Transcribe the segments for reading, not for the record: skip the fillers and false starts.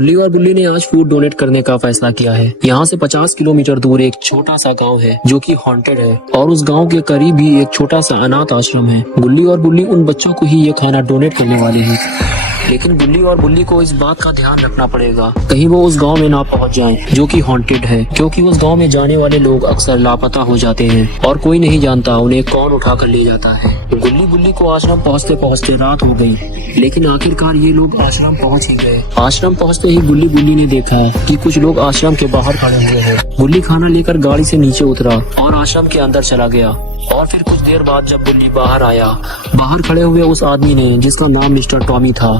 गुल्ली और बुल्ली ने आज फूड डोनेट करने का फैसला किया है। यहाँ से 50 किलोमीटर दूर एक छोटा सा गांव है जो कि हॉन्टेड है और उस गांव के करीब ही एक छोटा सा अनाथ आश्रम है। गुल्ली और बुल्ली उन बच्चों को ही ये खाना डोनेट करने वाले हैं, लेकिन गुल्ली और बुल्ली को इस बात का ध्यान रखना पड़ेगा कहीं वो उस गांव में ना पहुंच जाएं, जो कि हॉन्टेड है, क्योंकि उस गांव में जाने वाले लोग अक्सर लापता हो जाते हैं और कोई नहीं जानता उन्हें कौन उठा कर ले जाता है। गुल्ली बुल्ली को आश्रम पहुंचते पहुंचते रात हो गई, लेकिन आखिरकार ये लोग आश्रम पहुंच ही गए। आश्रम पहुंचते ही गुल्ली बुल्ली ने देखा कि कुछ लोग आश्रम के बाहर खड़े हुए हैं। गुल्ली खाना लेकर गाड़ी से नीचे उतरा और आश्रम के अंदर चला गया। और फिर कुछ देर बाद जब गुल्ली बाहर आया, बाहर खड़े हुए उस आदमी ने, जिसका नाम मिस्टर टॉमी था,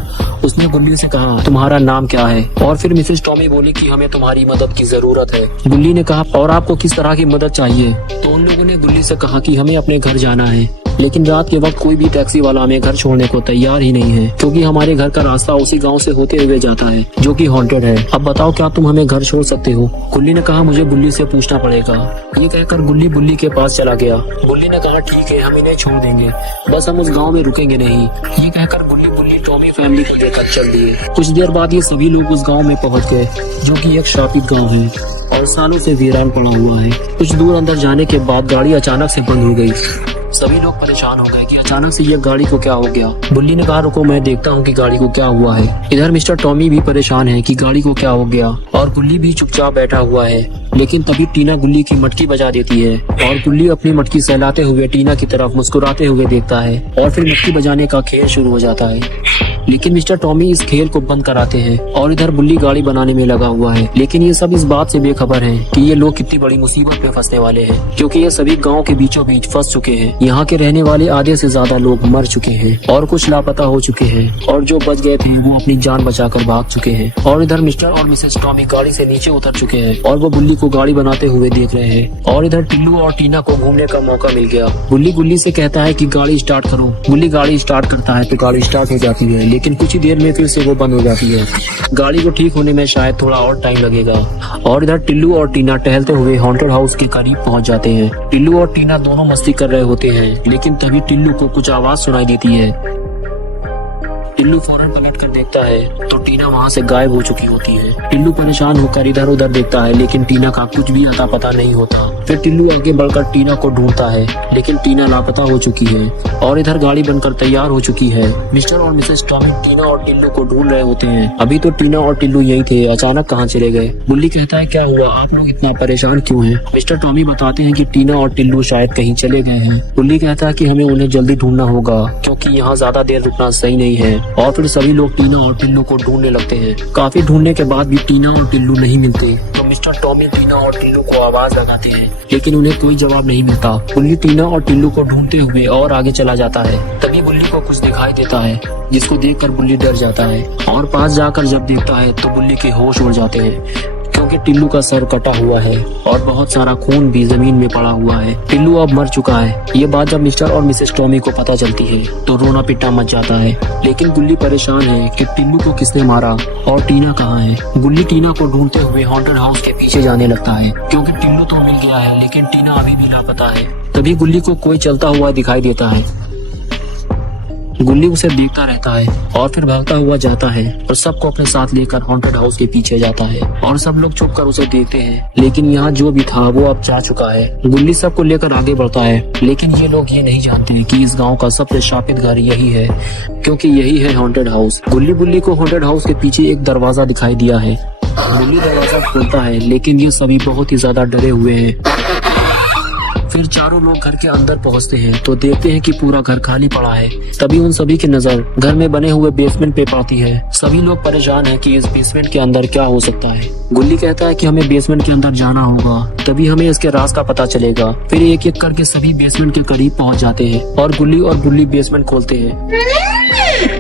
उसने गुल्ली से कहा, तुम्हारा नाम क्या है? और फिर मिसेस टॉमी बोली कि हमें तुम्हारी मदद की जरूरत है। गुल्ली ने कहा, और आपको किस तरह की मदद चाहिए? तो उन लोगों ने गुल्ली से कहा कि हमें अपने घर जाना है, लेकिन रात के वक्त कोई भी टैक्सी वाला हमें घर छोड़ने को तैयार ही नहीं है, क्योंकि हमारे घर का रास्ता उसी गांव से होते हुए जाता है जो कि हॉन्टेड है। अब बताओ, क्या तुम हमें घर छोड़ सकते हो? गुल्ली ने कहा, मुझे बुल्ली से पूछना पड़ेगा। ये कहकर गुल्ली बुल्ली के पास चला गया। बुल्ली ने कहा, ठीक है, हम इन्हें छोड़ देंगे, बस हम उस गाँव में रुकेंगे नहीं। ये कहकर गुल्ली बुल्ली टॉमी फैमिली को लेकर चल दिए। कुछ देर बाद ये सभी लोग उस गाँव में पहुँच गए, जो की एक श्रापित गाँव है और सालों से वीरान पड़ा हुआ है। कुछ दूर अंदर जाने के बाद गाड़ी अचानक से बंद हो गई। सभी लोग परेशान हो गए कि अचानक से ये गाड़ी को क्या हो गया। बुल्ली ने कहा, रुको, मैं देखता हूँ कि गाड़ी को क्या हुआ है। इधर मिस्टर टॉमी भी परेशान है कि गाड़ी को क्या हो गया, और गुल्ली भी चुपचाप बैठा हुआ है। लेकिन तभी टीना गुल्ली की मटकी बजा देती है और गुल्ली अपनी मटकी सहलाते हुए टीना की तरफ मुस्कुराते हुए देखता है और फिर मटकी बजाने का खेल शुरू हो जाता है। लेकिन मिस्टर टॉमी इस खेल को बंद कराते हैं और इधर बुल्ली गाड़ी बनाने में लगा हुआ है। लेकिन ये सब इस बात से बेखबर हैं कि ये लोग कितनी बड़ी मुसीबत में फंसने वाले हैं, क्योंकि ये सभी गांव के बीचों बीच फंस चुके हैं। यहाँ के रहने वाले आधे से ज्यादा लोग मर चुके हैं और कुछ लापता हो चुके हैं, और जो बच गए थे वो अपनी जान बचाकर भाग चुके हैं। और इधर मिस्टर और मिसेस टॉमी गाड़ी से नीचे उतर चुके हैं और वो बुल्ली को गाड़ी बनाते हुए देख रहे हैं। और इधर टिल्लू और टीना को घूमने का मौका मिल गया। बुल्ली गुल्ली से कहता है कि गाड़ी स्टार्ट करो। गुल्ली गाड़ी स्टार्ट करता है तो गाड़ी स्टार्ट हो जाती है, लेकिन कुछ ही देर में फिर से वो बंद हो जाती है। गाड़ी को ठीक होने में शायद थोड़ा और टाइम लगेगा। और इधर टिल्लू और टीना टहलते हुए हॉन्टेड हाउस के करीब पहुंच जाते हैं। टिल्लू और टीना दोनों मस्ती कर रहे होते हैं, लेकिन तभी टिल्लू को कुछ आवाज सुनाई देती है। टिल्लू फौरन पलट कर देखता है तो टीना वहाँ से गायब हो चुकी होती है। टिल्लू परेशान होकर इधर उधर देखता है, लेकिन टीना का कुछ भी अता पता नहीं होता। फिर टिल्लू आगे बढ़कर टीना को ढूंढता है, लेकिन टीना लापता हो चुकी है और इधर गाड़ी बनकर तैयार हो चुकी है। मिस्टर और मिसेस टॉमी टीना और टिल्लू को ढूंढ रहे होते हैं। अभी तो टीना और टिल्लू यही थे, अचानक कहाँ चले गए? बुल्ली कहता है, क्या हुआ, आप लोग इतना परेशान क्यों हैं? मिस्टर टॉमी बताते हैं कि टीना और टिल्लू शायद कहीं चले गए हैं। बुल्ली कहता है कि हमें उन्हें जल्दी ढूंढना होगा, क्योंकि यहाँ ज्यादा देर रुकना सही नहीं है। और फिर सभी लोग टीना और टिल्लू को ढूंढने लगते हैं। काफी ढूंढने के बाद भी टीना और टिल्लू नहीं मिलते, तो मिस्टर टॉमी टीना और टिल्लू को आवाज लगाते हैं, लेकिन उन्हें कोई जवाब नहीं मिलता। बुल्ली टीना और टिल्लू को ढूंढते हुए और आगे चला जाता है। तभी बुल्ली को कुछ दिखाई देता है, जिसको देखकर बुल्ली डर जाता है और पास जाकर जब देखता है तो बुल्ली के होश उड़ जाते हैं, क्योंकि टिल्लू का सर कटा हुआ है और बहुत सारा खून भी जमीन में पड़ा हुआ है। टिल्लू अब मर चुका है। ये बात जब मिस्टर और मिसेस टॉमी को पता चलती है तो रोना पिट्टा मच जाता है। लेकिन गुल्ली परेशान है कि टिल्लू को किसने मारा और टीना कहाँ है। गुल्ली टीना को ढूंढते हुए हॉन्टेड हाउस के पीछे जाने लगता है, क्योंकि टिल्लू तो मिल गया है, लेकिन टीना अभी भी लापता है। तभी गुल्ली को कोई चलता हुआ दिखाई देता है। गुल्ली उसे देखता रहता है और फिर भागता हुआ जाता है और सबको अपने साथ लेकर हॉन्टेड हाउस के पीछे जाता है और सब लोग छुप कर उसे देखते हैं। लेकिन यहाँ जो भी था वो अब जा चुका है। गुल्ली सबको लेकर आगे बढ़ता है, लेकिन ये लोग ये नहीं जानते कि इस गांव का सबसे शापित घर यही है, क्योंकि यही है हॉन्टेड हाउस। गुल्ली बुल्ली को हॉन्टेड हाउस के पीछे एक दरवाजा दिखाई दिया है। गुल्ली दरवाजा खोलता है, लेकिन ये सभी बहुत ही ज्यादा डरे हुए हैं। फिर चारों लोग घर के अंदर पहुंचते हैं तो देखते हैं कि पूरा घर खाली पड़ा है। तभी उन सभी की नजर घर में बने हुए बेसमेंट पे पड़ती है। सभी लोग परेशान हैं कि इस बेसमेंट के अंदर क्या हो सकता है। गुल्ली कहता है कि हमें बेसमेंट के अंदर जाना होगा, तभी हमें इसके राज का पता चलेगा। फिर एक एक करके सभी बेसमेंट के करीब पहुँच जाते हैं और गुल्ली और बुल्ली बेसमेंट खोलते हैं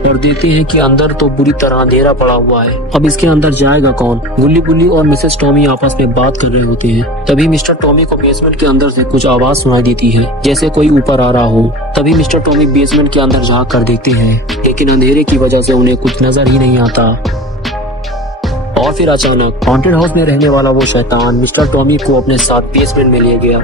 और देखते हैं कि अंदर तो बुरी तरह अंधेरा पड़ा हुआ है। अब इसके अंदर जाएगा कौन? गुल्ली बुल्ली और मिसेस टॉमी आपस में बात कर रहे होते हैं। तभी मिस्टर टॉमी को बेसमेंट के अंदर से कुछ आवाज सुनाई देती है, जैसे कोई ऊपर आ रहा हो। तभी मिस्टर टॉमी बेसमेंट के अंदर झांक कर देखते हैं, लेकिन अंधेरे की वजह से उन्हें कुछ नजर ही नहीं आता। और फिर अचानक हॉन्टेड हाउस में रहने वाला वो शैतान मिस्टर टॉमी को अपने साथ बेसमेंट में ले गया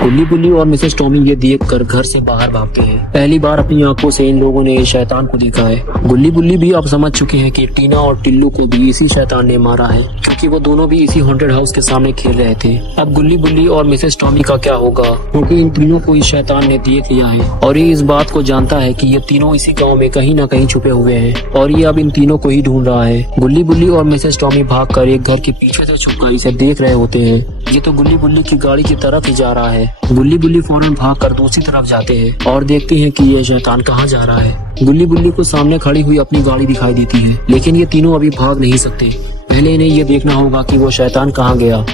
गुल्ली बुल्ली और मिसेस टॉमी ये देखकर घर से बाहर भागते हैं। पहली बार अपनी आंखों से इन लोगों ने शैतान को देखा है। गुल्ली बुल्ली भी अब समझ चुके हैं कि टीना और टिल्लू को भी इसी शैतान ने मारा है, क्योंकि वो दोनों भी इसी हॉन्टेड हाउस के सामने खेल रहे थे। अब गुल्ली बुल्ली और मिसेस टॉमी का क्या होगा, क्योंकि इन तीनों को इस शैतान ने देख लिया है और ये इस बात को जानता है कि ये तीनों इसी गाँव में कहीं न कहीं छुपे हुए हैं और ये अब इन तीनों को ही ढूंढ रहा है। गुल्ली बुल्ली और मिसेस टॉमी भागकर एक घर के पीछे से छुपकर इसे देख रहे होते हैं। ये तो गुल्ली बुल्ली की गाड़ी की तरफ ही जा रहा है। गुल्ली बुल्ली फौरन भागकर दूसरी तरफ जाते हैं और देखते हैं कि ये शैतान कहाँ जा रहा है। गुल्ली बुल्ली को सामने खड़ी हुई अपनी गाड़ी दिखाई देती है, लेकिन ये तीनों अभी भाग नहीं सकते। पहले इन्हें ये देखना होगा कि वो शैतान कहाँ गया।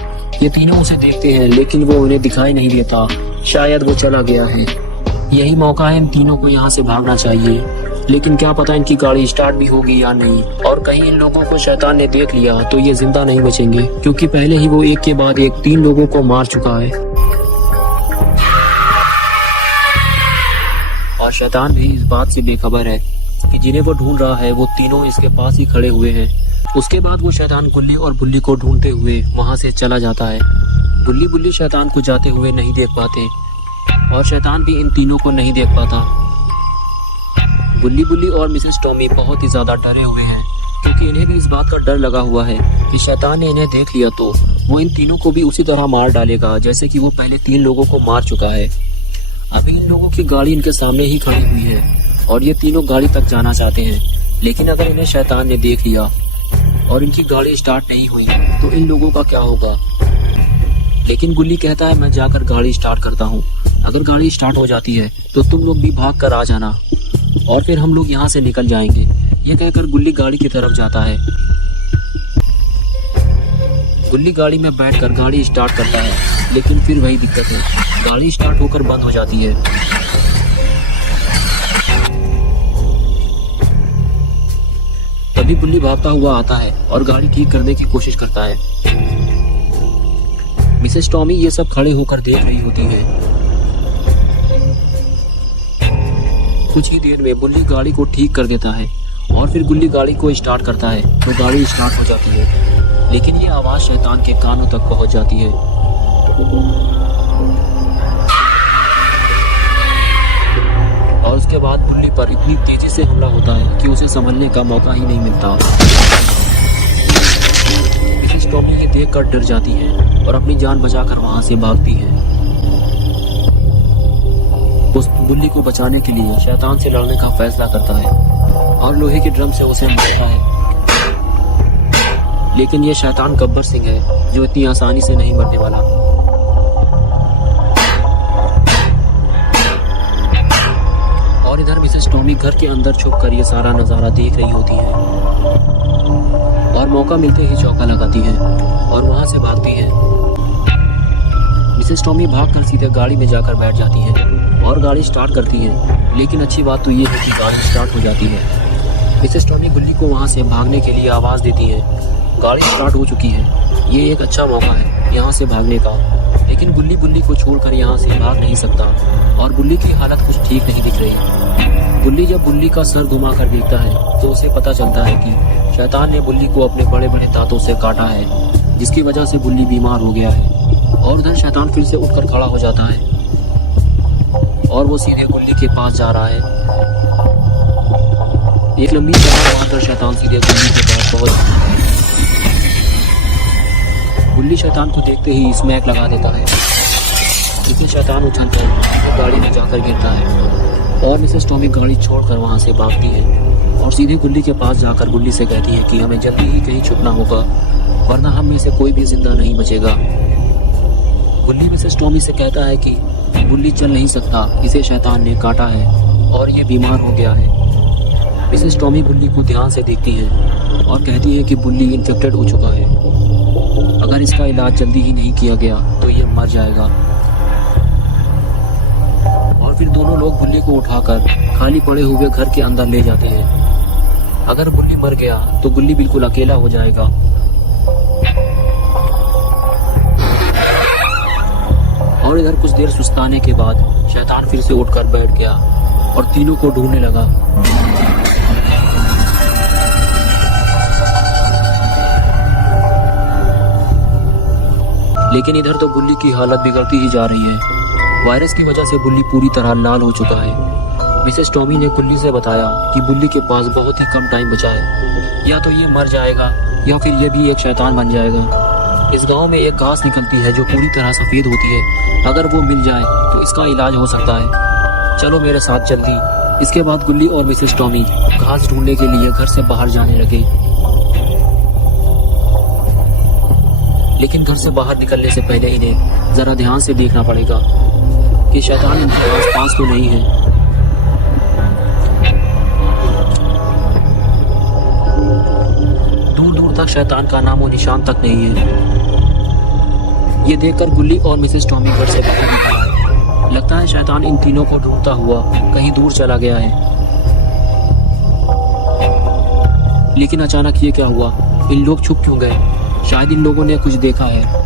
ये तीनों उसे देखते हैं, लेकिन वो उन्हें दिखाई नहीं देता। शायद वो चला गया है। यही मौका है इन तीनों को यहाँ से भागना चाहिए, लेकिन क्या पता इनकी गाड़ी स्टार्ट भी होगी या नहीं। और कहीं इन लोगों को शैतान ने देख लिया तो ये जिंदा नहीं बचेंगे, क्योंकि पहले ही वो एक के बाद एक 3 लोगों को मार चुका है। और शैतान भी इस बात से बेखबर है कि जिन्हें वो ढूंढ रहा है वो तीनों इसके पास ही खड़े हुए हैं। उसके बाद वो शैतान गुल्ली और बुल्ली को ढूंढते हुए वहाँ से चला जाता है। गुल्ली बुल्ली शैतान को जाते हुए नहीं देख पाते और शैतान भी इन तीनों को नहीं देख पाता। गुल्ली बुल्ली और मिसेस टॉमी बहुत ही ज्यादा डरे हुए हैं, क्योंकि इन्हें भी इस बात का डर लगा हुआ है कि शैतान ने इन्हें देख लिया तो वो इन तीनों को भी उसी तरह मार डालेगा जैसे कि वो पहले 3 लोगों को मार चुका है। अभी इन लोगों की गाड़ी इनके सामने ही खड़ी हुई है और ये तीनों गाड़ी तक जाना चाहते हैं, लेकिन अगर इन्हें शैतान ने देख लिया और इनकी गाड़ी स्टार्ट नहीं हुई तो इन लोगों का क्या होगा। लेकिन गुल्ली कहता है मैं जाकर गाड़ी स्टार्ट करता हूँ। अगर गाड़ी स्टार्ट हो जाती है तो तुम लोग भी भाग कर आ जाना और फिर हम लोग यहाँ से निकल जाएंगे। ये कहकर गुल्ली गाड़ी की तरफ जाता है। गुल्ली गाड़ी में बैठकर गाड़ी स्टार्ट करता है, लेकिन फिर वही दिक्कत है, गाड़ी स्टार्ट होकर बंद हो जाती है। तभी गुल्ली भागता हुआ आता है और गाड़ी ठीक करने की कोशिश करता है। मिसेस टॉमी ये सब खड़े होकर देख रही होती है। कुछ ही देर में बुल्ली गाड़ी को ठीक कर देता है और फिर गुल्ली गाड़ी को स्टार्ट करता है तो गाड़ी स्टार्ट हो जाती है, लेकिन ये आवाज शैतान के कानों तक पहुंच जाती है। और उसके बाद बुल्ली पर इतनी तेजी से हमला होता है कि उसे संभलने का मौका ही नहीं मिलता। मिसेस टॉमी ये देखकर डर जाती है और अपनी जान बचाकर वहां से भागती है। उस बुल्ली को बचाने के लिए शैतान से लड़ने का फैसला करता है और लोहे के ड्रम से उसे मारता है। लेकिन ये शैतान गब्बर सिंह है जो इतनी आसानी से नहीं मरने वाला। और इधर मिसेस टॉमी घर के अंदर छुपकर ये सारा नजारा देख रही होती है और मौका मिलते ही चौका लगाती है और वहां से भागती है। मिसेस टॉमी भागकर सीधे गाड़ी में जाकर बैठ जाती है और गाड़ी स्टार्ट करती है, लेकिन अच्छी बात तो ये है कि गाड़ी स्टार्ट हो जाती है। मिसेस टॉमी गुल्ली को वहां से भागने के लिए आवाज देती है। गाड़ी स्टार्ट हो चुकी है, ये एक अच्छा मौका है यहाँ से भागने का, लेकिन गुल्ली बुल्ली को छोड़कर यहाँ से भाग नहीं सकता और बुल्ली की हालत कुछ ठीक नहीं दिख रही। बुल्ली जब बुल्ली का सर घुमाकर देखता है तो उसे पता चलता है कि शैतान ने बुल्ली को अपने बड़े बड़े दांतों से काटा है, जिसकी वजह से बुल्ली बीमार हो गया है। और उधर शैतान फिर से उठकर खड़ा हो जाता है और वो सीधे गुल्ली के पास जा रहा है। एक लंबी सवार मारकर शैतान सीधे गुल्ली के पास पहुंच जाता है। गुल्ली शैतान को देखते ही स्मैक लगा देता है, लेकिन शैतान उछलकर गाड़ी में जाकर गिरता है और मिसेस टॉमी गाड़ी छोड़कर वहां से भागती है और सीधे गुल्ली के पास जाकर गुल्ली से कहती है कि हमें जल्दी ही कहीं छुपना होगा, वरना हम में से कोई भी जिंदा नहीं बचेगा। गुल्ली मिसेस टॉमी से कहता है कि गुल्ली चल नहीं सकता, इसे शैतान ने काटा है और ये बीमार हो गया है। मिसेस टॉमी गुल्ली को ध्यान से देखती है और कहती है कि गुल्ली इन्फेक्टेड हो चुका है, अगर इसका इलाज जल्दी ही नहीं किया गया तो ये मर जाएगा। और फिर दोनों लोग गुल्ली को उठाकर खाली पड़े हुए घर के अंदर ले जाते हैं। अगर गुल्ली मर गया तो गुल्ली बिल्कुल अकेला हो जाएगा। और इधर कुछ देर सुस्ताने के बाद शैतान फिर से उठकर बैठ गया और तीनों को ढूंढने लगा। लेकिन इधर तो गुल्ली की हालत बिगड़ती ही जा रही है वायरस की वजह से बुल्ली पूरी तरह लाल हो चुका है। मिसेस टॉमी ने गुल्ली से बताया कि बुल्ली के पास बहुत ही कम टाइम बचा है, या तो ये मर जाएगा या फिर ये भी एक शैतान बन जाएगा। इस गांव में एक घास निकलती है जो पूरी तरह सफेद होती है, अगर वो मिल जाए तो इसका इलाज हो सकता है। चलो मेरे साथ जल्दी। इसके बाद गुल्ली और मिसेस टॉमी घास ढूंढने के लिए घर से बाहर जाने लगे। लेकिन घर से बाहर निकलने से पहले इन्हें जरा ध्यान से देखना पड़ेगा कि शैतान इनके आस-पास तो नहीं है। दूर दूर तक शैतान का नामो निशान तक नहीं है। ये देखकर गुल्ली और मिसेस टॉमी घर से बाहर निकल आए। लगता है शैतान इन तीनों को ढूंढता हुआ कहीं दूर चला गया है। लेकिन अचानक ये क्या हुआ? इन लोग छुप क्यों गए? शायद इन लोगों ने कुछ देखा है।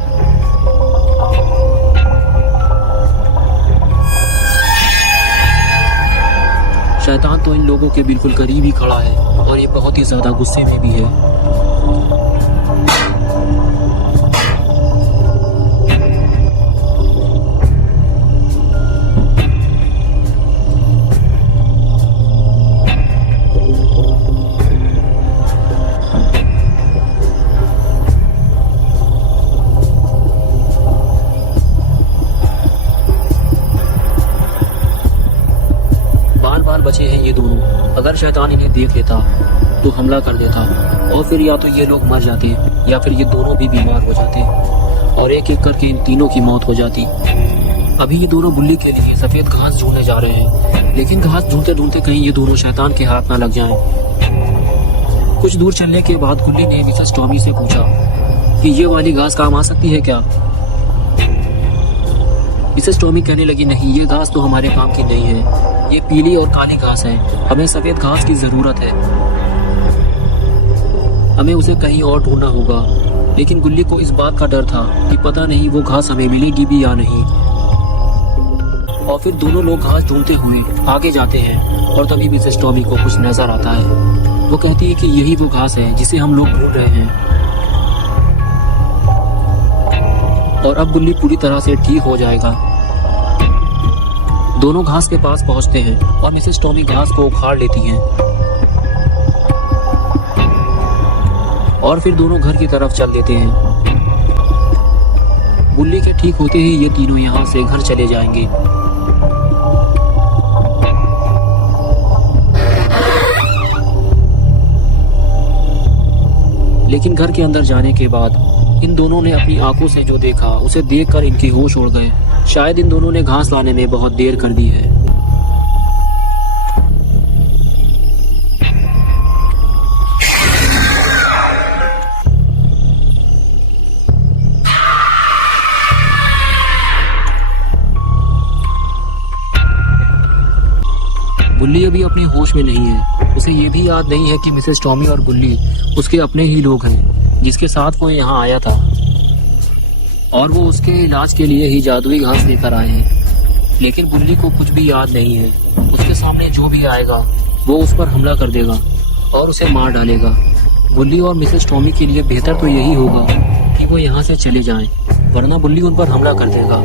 शैतान तो इन लोगों के बिल्कुल करीब ही खड़ा है और ये बहुत ही ज्यादा गुस्से में भी है। बाल बाल बचे हैं ये दोनों। अगर शैतान इन्हें देख लेता तो हमला कर देता और फिर या तो ये लोग मर जाते या फिर ये दोनों भी बीमार हो जाते और एक एक करके इन तीनों की मौत हो जाती। अभी ये दोनों बुल्ली के लिए सफेद घास ढूंढने जा रहे हैं, लेकिन घास ढूंढते ढूंढते कहीं ये दोनों शैतान के हाथ ना लग जाएं। कुछ दूर चलने के बाद गुल्ली ने मिसेस टॉमी से पूछा कि ये वाली घास काम आ सकती है क्या? मिसेस टॉमी कहने लगी, नहीं, ये घास तो हमारे काम की नहीं है। ये पीली और काली घास है, हमें सफेद घास की जरूरत है। हमें उसे कहीं और ढूंढना होगा। लेकिन गुल्ली को इस बात का डर था कि पता नहीं वो घास हमें मिलेगी भी या नहीं। और फिर दोनों लोग घास ढूंढते हुए आगे जाते हैं और तभी मिसेस टॉमी को कुछ नजर आता है। वो कहती है कि यही वो घास है जिसे हम लोग ढूंढ रहे हैं। और अब गुल्ली पूरी तरह से ठीक हो जाएगा। दोनों घास के पास पहुंचते हैं और मिसेस टॉमी घास को उखाड़ लेती हैं और फिर दोनों घर की तरफ चल देते हैं। गुल्ली के ठीक होते ही ये तीनों यहाँ से घर चले जाएंगे। लेकिन घर के अंदर जाने के बाद इन दोनों ने अपनी आंखों से जो देखा उसे देखकर इनके होश उड़ गए। शायद इन दोनों ने घास लाने में बहुत देर कर दी है। गुल्ली अभी अपने होश में नहीं है। उसे ये भी याद नहीं है कि मिसेस टॉमी और गुल्ली उसके अपने ही लोग हैं जिसके साथ वो यहाँ आया था और वो उसके इलाज के लिए ही जादुई घास लेकर आए हैं। लेकिन गुल्ली को कुछ भी याद नहीं है। उसके सामने जो भी आएगा वो उस पर हमला कर देगा और उसे मार डालेगा। गुल्ली और मिसेस टॉमी के लिए बेहतर तो यही होगा कि वो यहाँ से चले जाएं, वरना गुल्ली उन पर हमला कर देगा।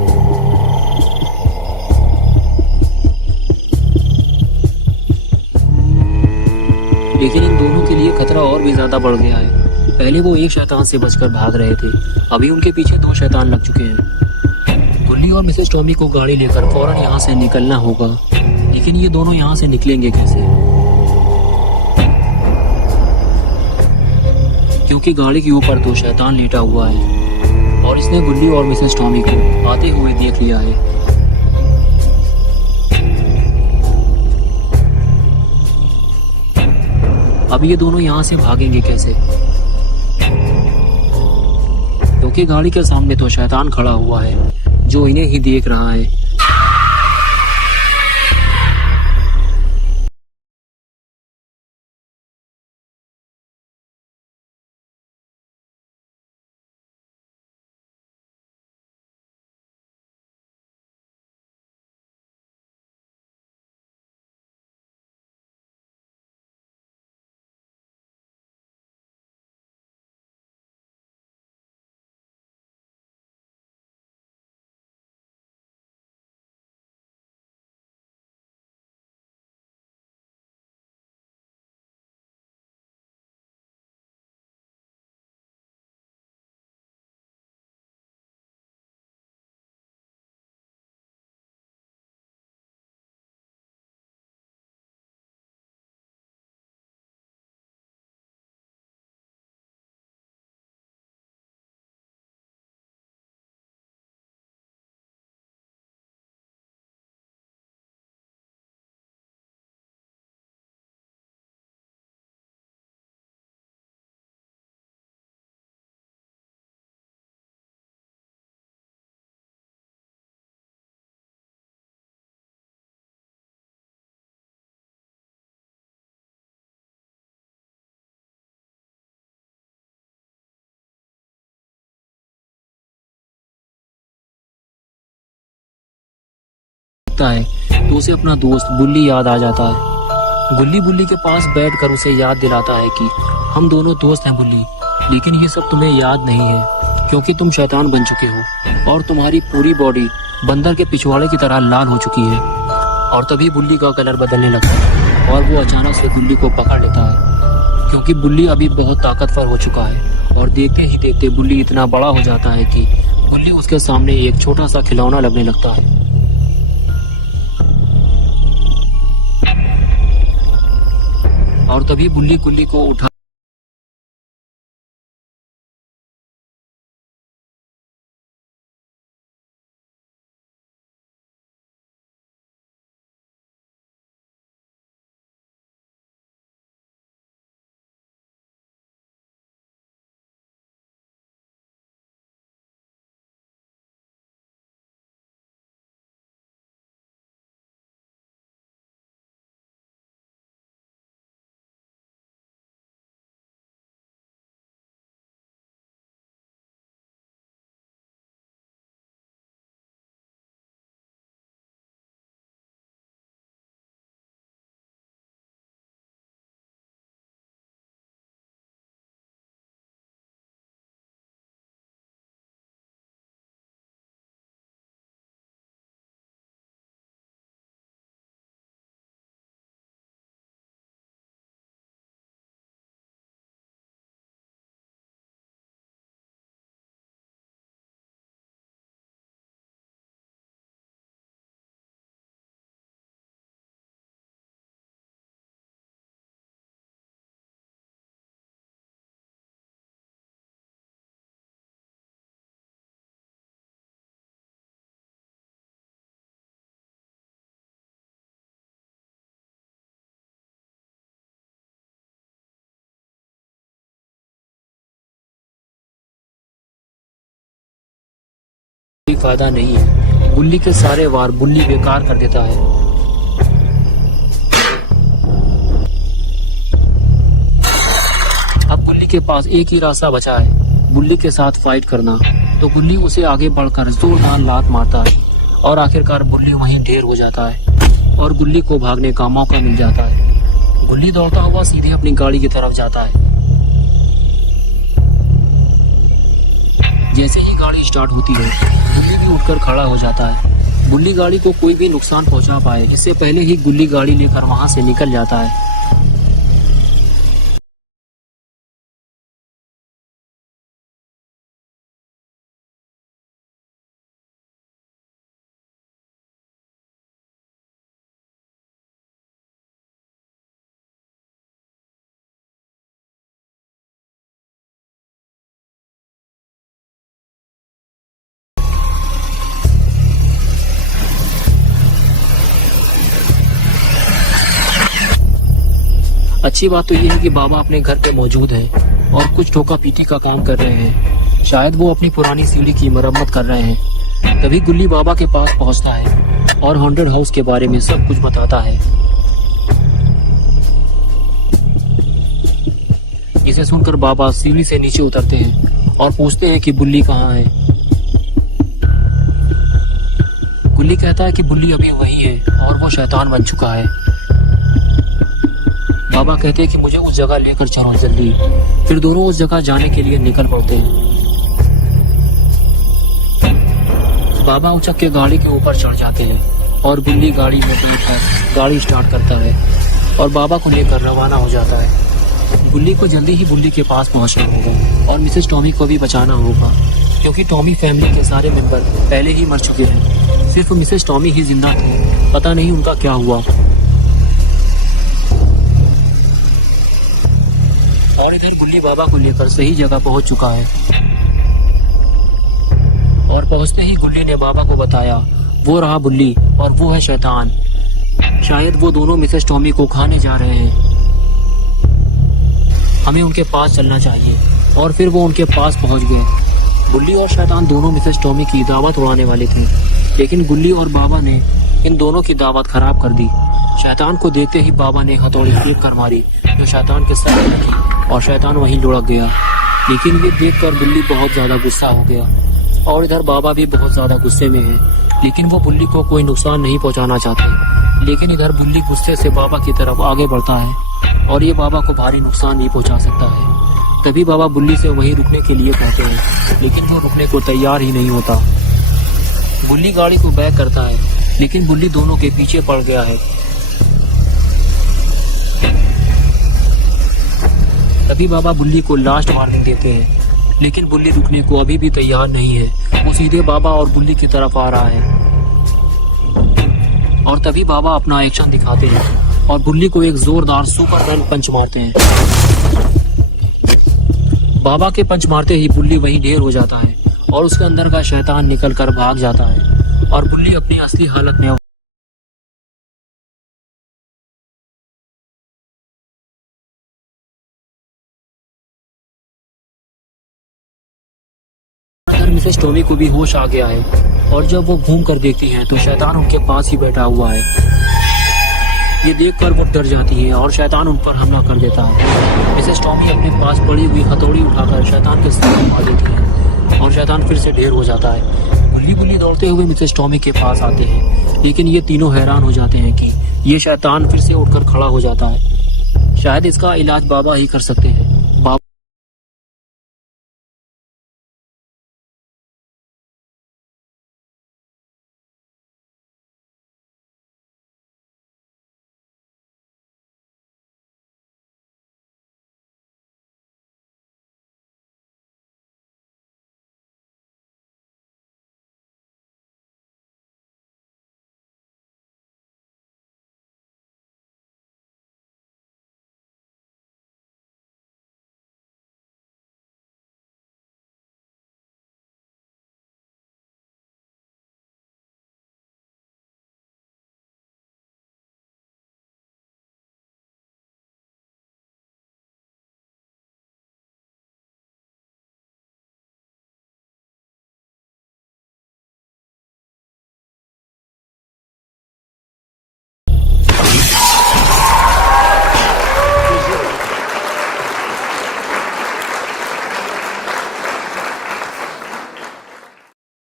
लेकिन इन दोनों के लिए खतरा और भी ज्यादा बढ़ गया है। पहले वो एक शैतान से बचकर भाग रहे थे, अभी उनके पीछे दो शैतान लग चुके हैं। गुल्ली और मिसेस टॉमी को गाड़ी लेकर फौरन यहाँ से निकलना होगा। लेकिन ये दोनों यहाँ से निकलेंगे कैसे? क्योंकि गाड़ी के ऊपर दो शैतान लेटा हुआ है और इसने गुल्ली और मिसेस टॉमी को आते हुए देख लिया है। अब ये दोनों यहाँ से भागेंगे कैसे? क्योंकि गाड़ी के सामने तो शैतान खड़ा हुआ है जो इन्हें ही देख रहा है। देखता है तो उसे अपना दोस्त बुल्ली याद आ जाता है। गुल्ली बुल्ली के पास बैठकर उसे याद दिलाता है कि हम दोनों दोस्त हैं बुल्ली, लेकिन ये सब तुम्हें याद नहीं है क्योंकि तुम शैतान बन चुके हो और तुम्हारी पूरी बॉडी बंदर के पिछवाड़े की तरह लाल हो चुकी है। और तभी बुल्ली का कलर बदलने लगता है और वो अचानक से गुल्ली को पकड़ लेता है क्योंकि बुल्ली अभी बहुत ताकतवर हो चुका है। और देखते ही देखते बुल्ली इतना बड़ा हो जाता है कि गुल्ली उसके सामने एक छोटा सा खिलौना लगने लगता है। और तभी बुल्ली गुल्ली को उठा कोई फायदा नहीं है। गुल्ली के सारे वार बुल्ली बेकार कर देता है। अब गुल्ली के पास एक ही रास्ता बचा है, बुल्ली के साथ फाइट करना। तो गुल्ली उसे आगे बढ़कर जोरदार लात मारता है और आखिरकार बुल्ली वहीं ढेर हो जाता है और गुल्ली को भागने का मौका मिल जाता है। गुल्ली दौड़ता हुआ सीधे अपनी गाड़ी की तरफ जाता है। जैसे ही गाड़ी स्टार्ट होती है, गुल्ली भी उठकर खड़ा हो जाता है। गुल्ली गाड़ी को कोई भी नुकसान पहुंचा पाए इससे पहले ही गुल्ली गाड़ी लेकर वहां से निकल जाता है। अच्छी बात तो ये है कि बाबा अपने घर पे मौजूद हैं और कुछ ठोका पीटी का काम कर रहे हैं। शायद वो अपनी पुरानी सीढ़ी की मरम्मत कर रहे हैं। तभी गुल्ली बाबा के पास पहुंचता है और हॉन्टेड हाउस के बारे में सब कुछ बताता है। इसे सुनकर बाबा सीढ़ी से नीचे उतरते हैं और पूछते हैं कि बुल्ली कहाँ है। गुल्ली कहता है कि बुल्ली अभी वही है और वो शैतान बन चुका है। बाबा कहते हैं कि मुझे उस जगह लेकर चलो जल्दी। फिर दोनों उस जगह जाने के लिए निकल पड़ते हैं। बाबा उचक के गाड़ी के ऊपर चढ़ जाते हैं और बुल्ली गाड़ी में बैठकर गाड़ी स्टार्ट करता है और बाबा को लेकर रवाना हो जाता है। बुल्ली को जल्दी ही बुल्ली के पास पहुंचना होगा और मिसेस टॉमी को भी बचाना होगा क्योंकि टॉमी फैमिली के सारे मेंबर पहले ही मर चुके हैं। सिर्फ मिसेस टॉमी ही जिंदा थी, पता नहीं उनका क्या हुआ। और इधर गुल्ली बाबा को लेकर सही जगह पहुंच चुका है और पहुंचते ही गुल्ली ने बाबा को बताया वो रहा बुल्ली और वो है शैतान। शायद वो दोनों मिसेस टॉमी को खाने जा रहे हैं। हमें उनके पास चलना चाहिए। और फिर वो उनके पास पहुंच गए। गुल्ली और शैतान दोनों मिसेस टॉमी की दावत उड़ाने वाले थे, लेकिन गुल्ली और बाबा ने इन दोनों की दावत खराब कर दी। शैतान को देखते ही बाबा ने हथौड़ी फेंक कर मारी जो शैतान के सर में लगी और शैतान वहीं लुढ़क गया। लेकिन ये देखकर गुल्ली बहुत ज्यादा गुस्सा हो गया और इधर बाबा भी बहुत ज्यादा गुस्से में है। लेकिन वो बुल्ली को कोई नुकसान नहीं पहुंचाना चाहते। लेकिन इधर बुल्ली गुस्से से बाबा की तरफ आगे बढ़ता है और ये बाबा को भारी नुकसान नहीं पहुंचा सकता है। तभी बाबा बुल्ली से वहीं रुकने के लिए कहते हैं, लेकिन वो रुकने को तैयार ही नहीं होता। बुल्ली गाड़ी को बैक करता है, लेकिन बुल्ली दोनों के पीछे पड़ गया है। तभी बाबा बुल्ली को लास्ट वार्निंग देते हैं, लेकिन बुल्ली रुकने को अभी भी तैयार नहीं है। वो सीधे बाबा और बुल्ली की तरफ आ रहा है और तभी बाबा अपना एक्शन दिखाते हैं और बुल्ली को एक जोरदार सुपरमैन पंच मारते हैं। बाबा के पंच मारते ही बुल्ली वहीं ढेर हो जाता है और उसके अंदर का शैतान निकलकर भाग जाता है और बुल्ली अपनी असली हालत में मिसेस टॉमी को भी होश आ गया है और जब वो घूम कर देखती हैं तो शैतान उनके पास ही बैठा हुआ है। ये देखकर वो डर जाती है और शैतान उन पर हमला कर देता है। मिसेस टॉमी अपने पास पड़ी हुई हथौड़ी उठाकर शैतान के सर में मार देती है और शैतान फिर से ढेर हो जाता है। बुल्ली दौड़ते हुए मिसेस टॉमी के पास आते हैं, लेकिन ये तीनों हैरान हो जाते हैं कि ये शैतान फिर से उठकर खड़ा हो जाता है। शायद इसका इलाज बाबा ही कर सकते हैं।